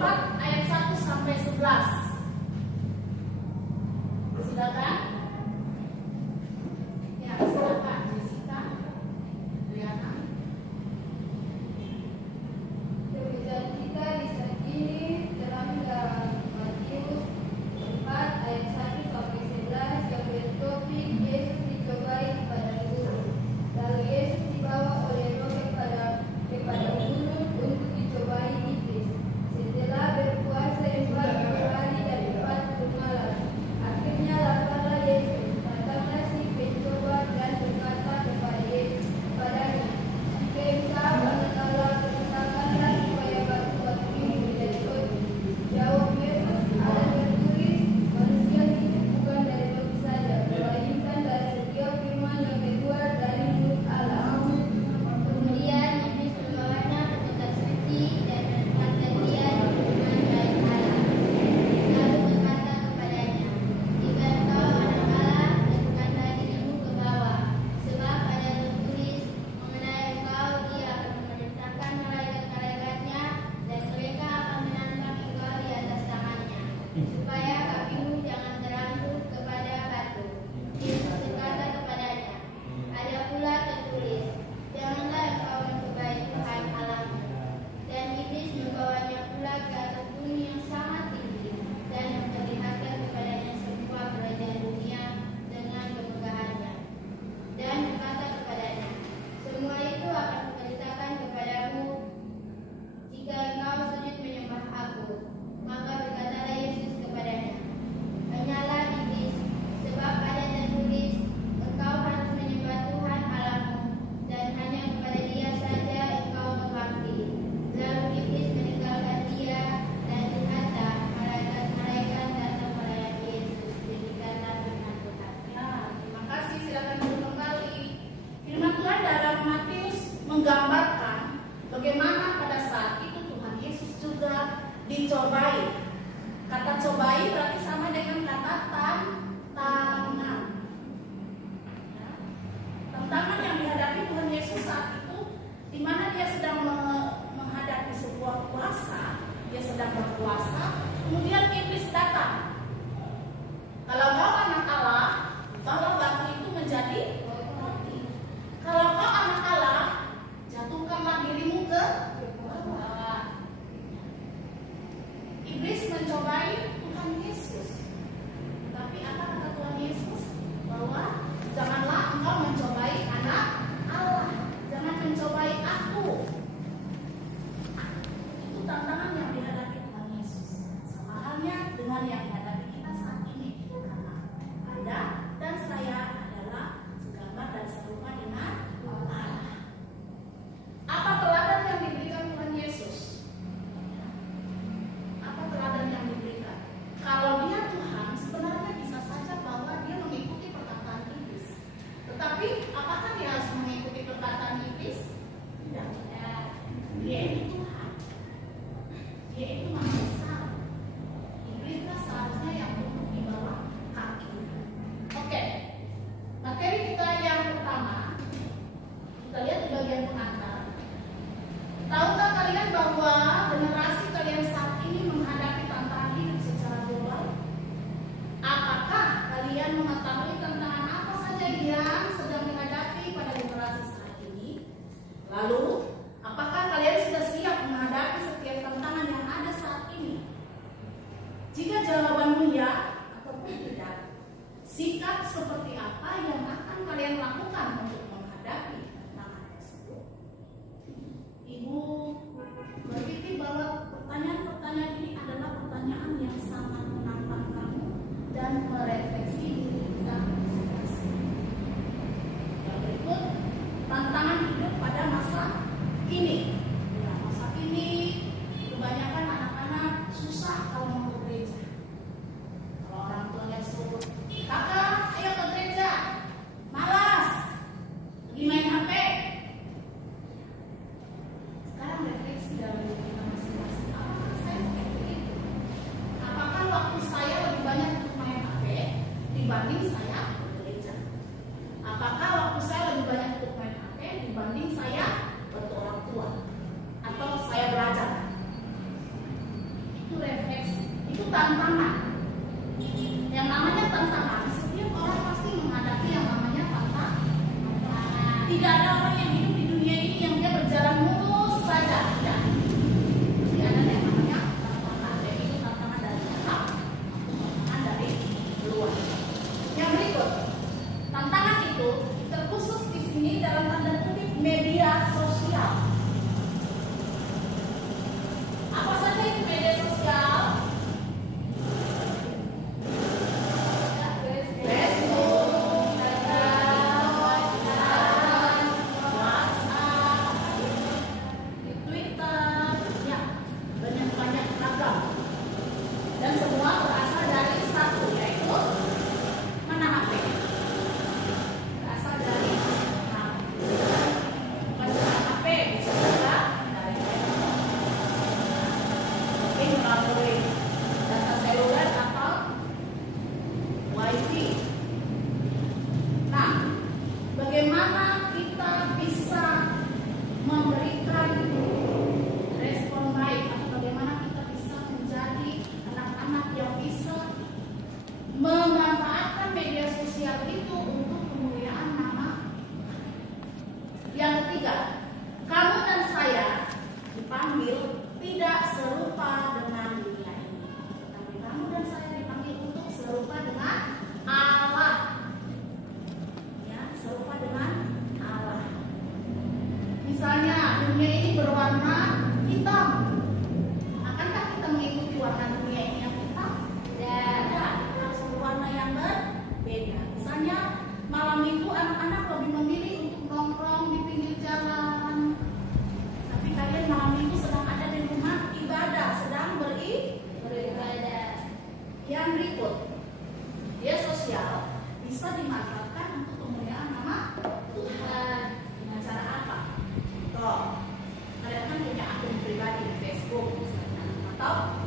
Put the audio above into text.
4 ayat 1 sampai 11. Silakan. Ya, silakan Jessica. Riana. Demikian kita di saat ini dalam Matius 4 ayat 1 sampai 11 yang bertopik Yesus dicobai kepada guru. Lalu Yesus dibawa oleh roh kepada gunung untuk dicobai iblis. Setelah berpuasa 40 hari dan 40 malam, akhirnya laparlah Yesus. Datanglah si pencoba dan berkata kepada Yesus, kepadanya, "Jika engkau anak Allah, katakanlah supaya batu-batu ini menjadi roti." Jawab Yesus, "Ada tertulis, manusia hidup bukan dari roti saja, melainkan dari setiap firman yang keluar dari mulut Allah." Kemudian iblis membawanya ke tempat suci dan menempatkan dia di hadapan baik Allah. Lalu berkata kepadanya, "Jika engkau anak Allah, jatuhkanlah dirimu ke bawah, sebab ada tertulis, mengenai engkau Dia akan memerintahkan malaikat-malaikatnya, dan mereka akan menantang engkau di atas tangannya, supaya kakimu jangan terangkut kepada batu." Yesus berkata kepadanya, "Ada pula tertulis, janganlah engkau mencobai Tuhan Allahmu." Dan iblis membawanya pula ke atas gunung yang sangat tinggi dan memperlihatkan kepadanya semua kerajaan dunia dengan kemegahannya, dan berkata kepadanya, "Semua itu akan kuberitakan kepadamu jika engkau sujud menyembah Aku." Maka berkatalah Yesus kepadanya, "Hanyalah iblis, sebab ada tertulis, engkau harus menyembah Tuhan Allahmu, dan hanya kepada Dia saja engkau berbakti." Lalu iblis meninggalkan dia, dan lihatlah malaikat-malaikat datang melayani Yesus. Demikianlah firman Tuhan. Ya, terima kasih. Silakan duduk kembali. Firman Tuhan dalam Matius menggambarkan bagaimana pada saat itu Tuhan Yesus juga dicobai. Kata cobai berarti sama dengan kata tantangan. Ya. Tantangan yang dihadapi Tuhan Yesus saat itu, di mana dia sedang menghadapi sebuah puasa, dia sedang berpuasa, kemudian iblis datang. Kalau kau anak Allah, bawa batu itu menjadi roti. Kalau kau anak Allah, jatuhkanlah dirimu ke bawah. Iblis mencobai Tuhan Yesus. Tapi apa kata Tuhan Yesus? Bahwa janganlah engkau mencobai anak Allah. Jangan mencobai Aku. Itu tantangan yang dihadapi Tuhan Yesus. Sama halnya dengan yang dihadapi kita saat ini. Karena Anda dan saya adalah segambar dan serupa dengan Allah. Apa teladan yang diberikan Tuhan Yesus? Apa teladan yang diberikan? Kalau dia Tuhan, sebenarnya bisa saja bahwa dia mengikuti perkataan iblis. Tetapi apakah dia harus mengikuti perkataan iblis? Tidak. Dia itu Tuhan. Dia itu manusia. Iblislah seharusnya yang tunduk di bawah kaki. Oke. Materi kita yang pertama, kita lihat di bagian pengantar. Tahukah kalian bahwa generasi kalian saat ini menghadapi tantangan hidup secara global? Apakah kalian mengetahui tantangan apa saja yang sedang dihadapi pada generasi saat ini? Lalu, apakah kalian sudah siap menghadapi setiap tantangan yang ada saat ini? Jika jawabanmu ya ataupun tidak, sikap seperti apa yang akan kalian lakukan untuk menghadapi tantangan tersebut? Ibu berpikir bahwa pertanyaan-pertanyaan ini adalah pertanyaan yang sangat menantang kamu dan merefleksi diri kita masing-masing. Yang berikut, tantangan hidup pada masa atau